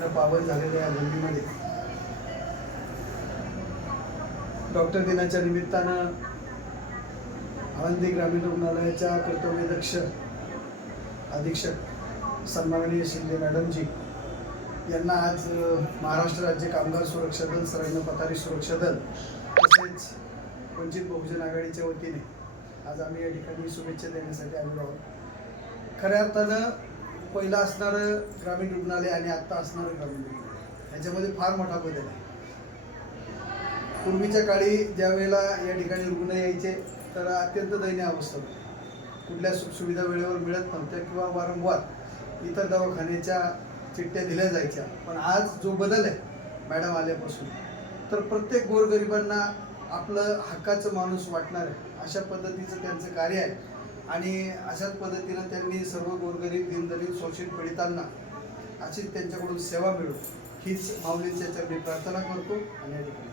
पावन झालेल्या या भूमीमध्ये डॉक्टर दिनाच्या निमित्तानं आळंदी ग्रामीण रुग्णालयाच्या कर्तव्यदक्ष अधीक्षक सन्माननीय शिंदे मॅडमजी यांना आज महाराष्ट्र राज्य कामगार सुरक्षा दल, सराईनं पथारी सुरक्षा दल तसेच वंचित बहुजन आघाडीच्या वतीने आज आम्ही या ठिकाणी शुभेच्छा देण्यासाठी आलेलो आहोत. खऱ्या अर्थानं पहिलं असणारं ग्रामीण रुग्णालय आणि आत्ता असणारं ग्रामीण रुग्णालय ह्याच्यामध्ये फार मोठा बदल आहे. पूर्वीच्या काळी ज्या वेळेला या ठिकाणी रुग्ण यायचे तर अत्यंत दयनीय अवस्था होती. कुठल्या सुखसुविधा वेळेवर मिळत नव्हत्या किंवा वारंवार इतर दवाखान्याच्या चिठ्ठ्या दिल्या जायच्या. पण आज जो बदल आहे मॅडम आल्यापासून तर प्रत्येक गोरगरिबांना आपलं हक्काचं माणूस वाटणार आहे अशा पद्धतीचं त्यांचं कार्य आहे. आणि अशाच पद्धतीनं त्यांनी सर्व गोरगरीब, दीनदलित, शोषित पीडितांना अशीच त्यांच्याकडून सेवा मिळो हीच माऊलींच्या चरणी प्रार्थना करतो आणि या ठिकाणी